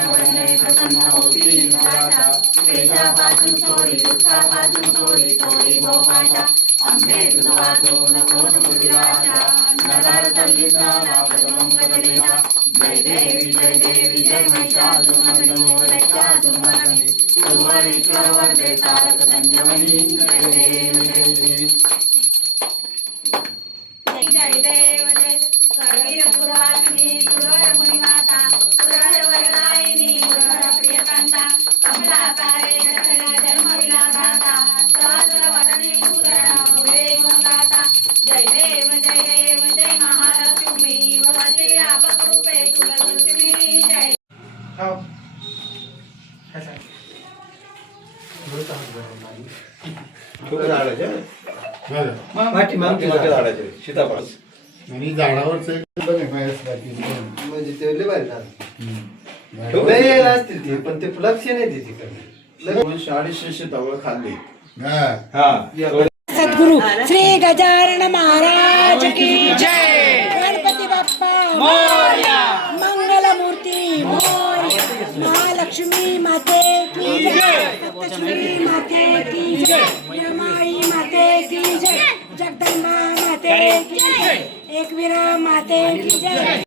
प्रसन्न प्रसन्न होती निवासा पेशापासून सोडी दुःखापासून सोडी सोडी भोपाशा अंबे तुझ वाचून कोण बुद्धिराशा नगर संगीताला पदमं कदलेशा जय देवी जय देवी जय महिषासुरमर्दिनी दैत्यासुरमर्दिनी सुवरेश्वर वरदे तारक संजीवनी जय देवी. पाठीमागच्या झाडाचे सीताफळ. आणि झाडावरच एक बघ बाहेर बाकी म्हणजे ते लय भारी झालं लय यायला असतील ते पण ते लक्ष नाही देते तिकडे. अडीचशे सीताफळ खाल्ली. हा. हा. सद्गुरु श्री गजानन महाराज की जय. गणपती बाप्पा. मोरया. माते की जय. सप्तशृंगी माते की जय. निर्माळी माते की जय. जगदंबा माते की जय. एकवीरा माते की जय.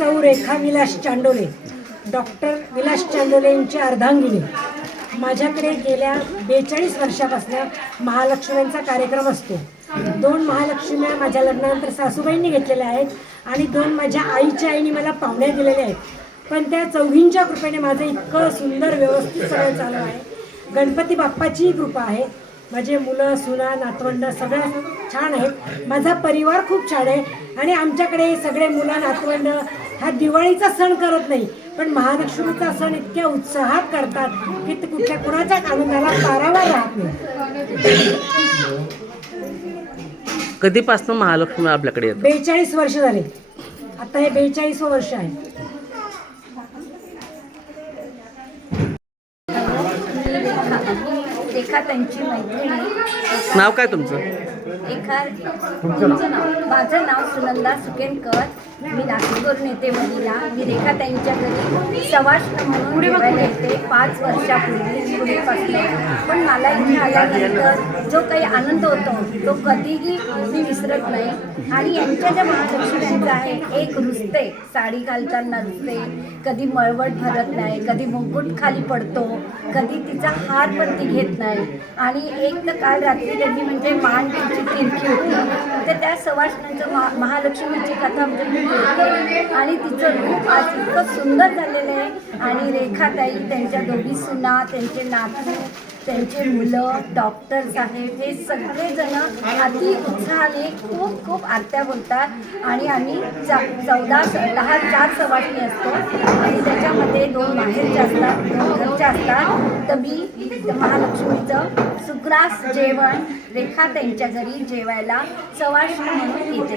सौ रेखा विलास चांडोले डॉक्टर विलास चांडोले यांची अर्धांगिनी. माझ्याकडे गेल्या बेचाळीस वर्षापासून महालक्ष्म्यांचा कार्यक्रम असतो. दोन महालक्ष्म्या माझ्या लग्नानंतर सासूबाईंनी घेतलेल्या आहेत आणि दोन माझ्या आईच्या आईने मला पाहुण्या दिलेल्या आहेत. पण त्या चौघींच्या कृपेने माझं इतकं सुंदर व्यवस्थित सगळं चालू आहे. गणपती बाप्पाचीही कृपा आहे. माझे मुलं सुना नातवंड सगळं छान आहेत. माझा परिवार खूप छान आहे आणि आमच्याकडे सगळे मुलं नातवंड हा दिवाळीचा सण करत नाही पण महालक्ष्मीचा सण इतक्या उत्साहात करतात की ते कुठल्या कुणाच्याच आनंदाला पारावर राहत नाही. कधीपासून महालक्ष्मी आपल्याकडे येतात बेचाळीस वर्ष झाले. आता हे बेचाळीस वर्ष आहे. रेखा त्यांची मैत्रिणी. नाव काय तुमचं? एखा तुमचं नाव. माझं नाव सुनंदा सुकेनकर. मी नाशिकवरून येते वडीला मी रेखा त्यांच्या घरी सवाष्ण म्हणून जेवायला येते. पाच वर्षापूर्वी पूर्वीपासून पण मला इथे आल्यानंतर जो काही आनंद होतो तो कधीही मी विसरत नाही. आणि यांच्या ज्या महालक्ष्म्यांचा आहे एक रुसते. साडी घालताना रुसते. कधी मळवट भरत नाही कधी मुकुट खाली पडतो कधी तिचा हार पण ती घेत नाही. आणि एक तर काल रात्री त्यांनी म्हणजे मान तिची तिरकी होती. तर त्या सवाष्णांचं महा महालक्ष्मीची कथा म्हणजे आणि तिचं रूप आज इतकं सुंदर झालेलं आहे. आणि रेखाताई त्यांच्या दोघी सुना त्यांचे नातू त्यांचे मुलं डॉक्टर्स आहेत. हे सगळेजण अति उत्साहाने खूप खूप आरत्या बोलतात. आणि आम्ही चा चौदा दहा चार सवाष्णी असतो. आणि त्याच्यामध्ये दोन बाहेरच्या असतात दोन घरच्या असतात. तर मी महालक्ष्मीचं सुग्रास जेवण रेखा त्यांच्या घरी जेवायला सवाष्णी म्हणून येते.